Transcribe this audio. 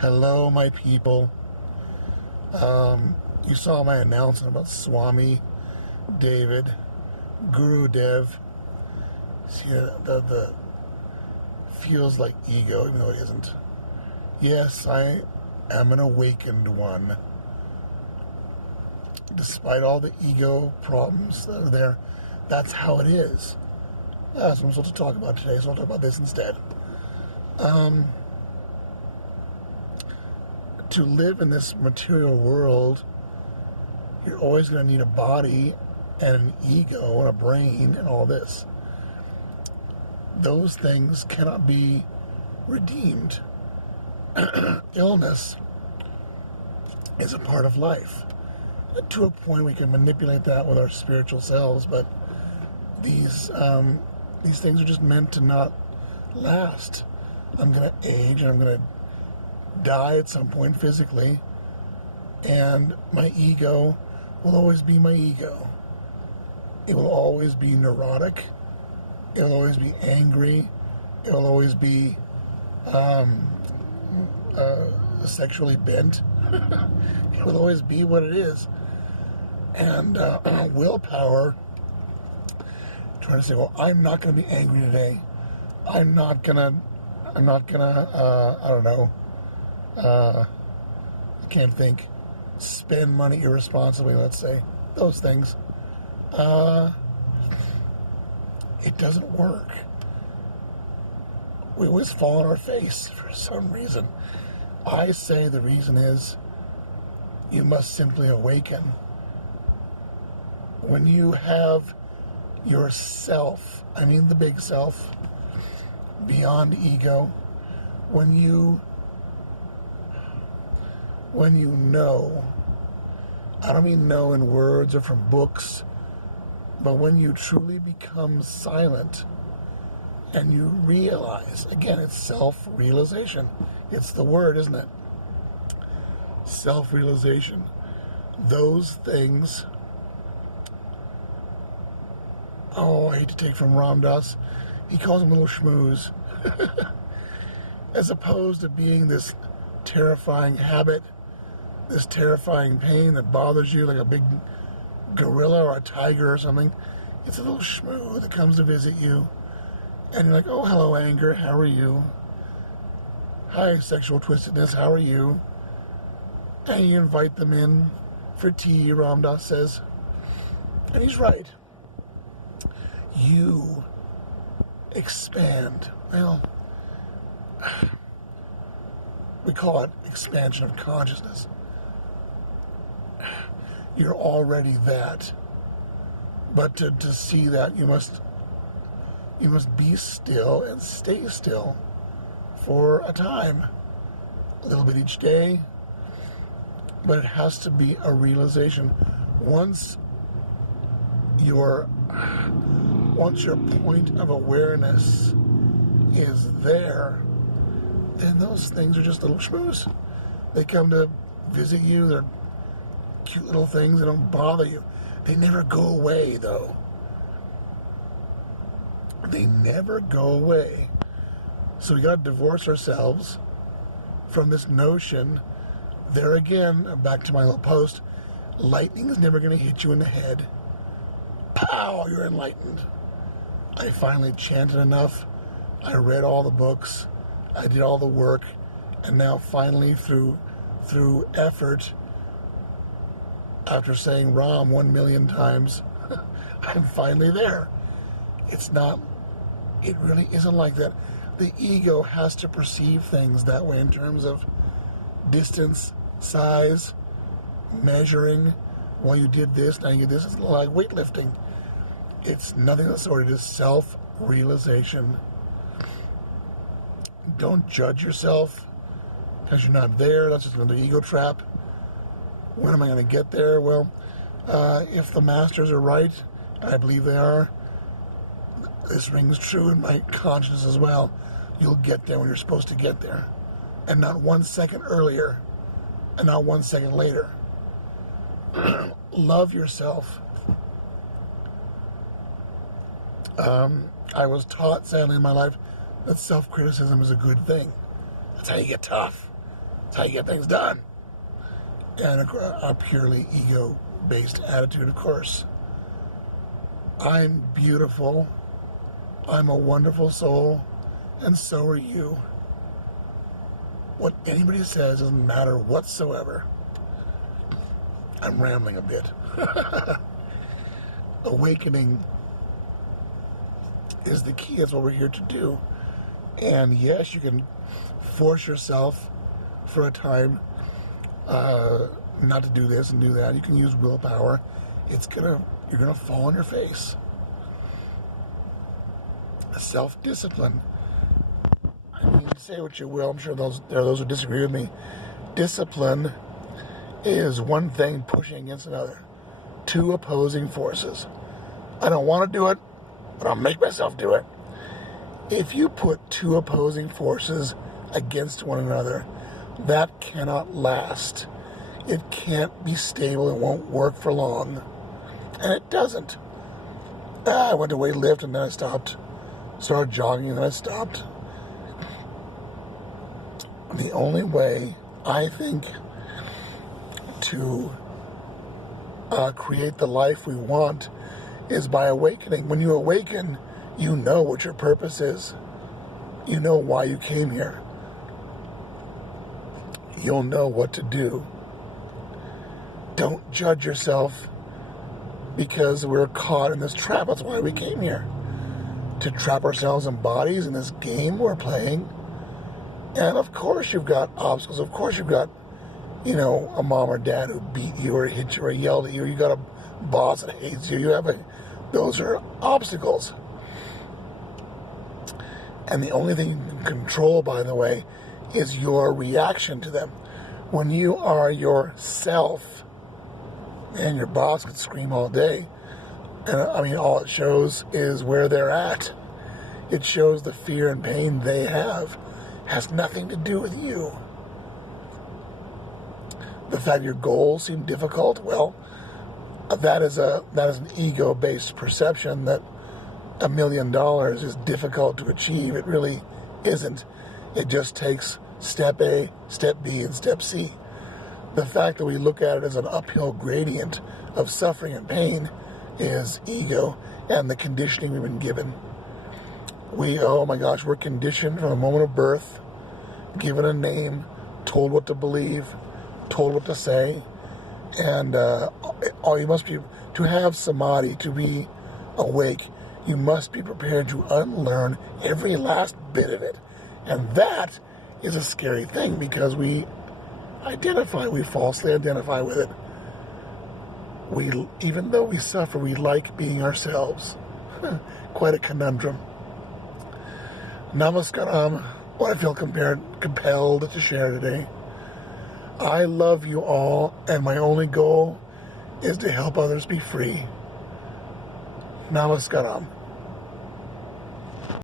Hello, my people. You saw my announcement about Swami David, Guru Dev. See, the feels like ego, even though it isn't. Yes, I am an awakened one. Despite all the ego problems that are there, that's how it is. That's what I'm supposed to talk about today, so I'll talk about this instead. To live in this material world, you're always going to need a body and an ego and a brain and all this. Those things cannot be redeemed. Illness is a part of life. To a point, we can manipulate that with our spiritual selves, but these things are just meant to not last. I'm going to age and I'm going to die at some point physically, and my ego will always be my ego. It will always be neurotic. It will always be angry. It will always be sexually bent. It will always be what it is. And willpower, trying to say, well, I'm not going to be angry today. I'm not gonna, I don't know, I can't think, spend money irresponsibly, let's say, those things. It doesn't work. We always fall on our face for some reason. I say the reason is you must simply awaken. When you have yourself, I mean the big self, beyond ego, when you know, I don't mean know in words or from books, but when you truly become silent and you realize, again, it's self-realization. It's the word, isn't it? Self-realization. Those things, I hate to take from Ram Dass, he calls them little schmooze. As opposed to being this terrifying habit, this terrifying pain that bothers you like a big gorilla or a tiger or something. It's a little schmoo that comes to visit you. And you're like, oh, hello, anger, how are you? Hi, sexual twistedness, how are you? And you invite them in for tea, Ram Dass says. And he's right. You expand. Well, we call it expansion of consciousness. You're already that. But to see that, you must be still and stay still for a time. A little bit each day. But it has to be a realization. Once your point of awareness is there, then those things are just little schmoos. They come to visit you. They're cute little things. They don't bother you. They never go away, though. They never go away. So we got to divorce ourselves from this notion. There again, back to my little post, lightning is never going to hit you in the head. Pow, you're enlightened. I finally chanted enough. I read all the books. I did all the work. And now finally through effort, after saying Ram 1 million times, I'm finally there. It really isn't like that. The ego has to perceive things that way in terms of distance, size, measuring. Well, you did this, now you did this. It's like weightlifting. It's nothing of the sort. It is self-realization. Don't judge yourself because you're not there. That's just another ego trap. When am I going to get there? Well, if the masters are right, and I believe they are, this rings true in my consciousness as well. You'll get there when you're supposed to get there. And not 1 second earlier. And not 1 second later. Love yourself. I was taught, sadly, in my life, that self-criticism is a good thing. That's how you get tough. That's how you get things done. And a purely ego-based attitude, of course. I'm beautiful. I'm a wonderful soul. And so are you. What anybody says doesn't matter whatsoever. I'm rambling a bit. Awakening is the key. That's what we're here to do. And yes, you can force yourself for a time not to do this and do that. You can use willpower. You're gonna fall on your face. Self-discipline. I mean, say what you will. I'm sure there are those who disagree with me. Discipline is one thing pushing against another. Two opposing forces. I don't want to do it, but I'll make myself do it. If you put two opposing forces against one another, that cannot last. It can't be stable. It won't work for long. And it doesn't. I went to weightlift and then I stopped. Started jogging and then I stopped. The only way, I think, to create the life we want is by awakening. When you awaken, you know what your purpose is. You know why you came here. You'll know what to do. Don't judge yourself because we're caught in this trap. That's why we came here. To trap ourselves in bodies in this game we're playing. And of course you've got obstacles. Of course you've got, a mom or dad who beat you or hit you or yelled at you. You got a boss that hates you. Those are obstacles. And the only thing you can control, by the way, is your reaction to them. When you are yourself, and your boss can scream all day, and all it shows is where they're at. It shows the fear and pain they have. Has nothing to do with you. The fact your goals seem difficult, well, that is an ego-based perception that $1 million is difficult to achieve. It really isn't. It just takes step A, step B, and step C. The fact that we look at it as an uphill gradient of suffering and pain is ego and the conditioning we've been given. We're conditioned from the moment of birth, given a name, told what to believe, told what to say, and all you must be, to have samadhi, to be awake, you must be prepared to unlearn every last bit of it. And that is a scary thing because we falsely identify with it. Even though we suffer, we like being ourselves. Quite a conundrum. Namaskaram, what I feel compelled to share today. I love you all, and my only goal is to help others be free. Namaskaram.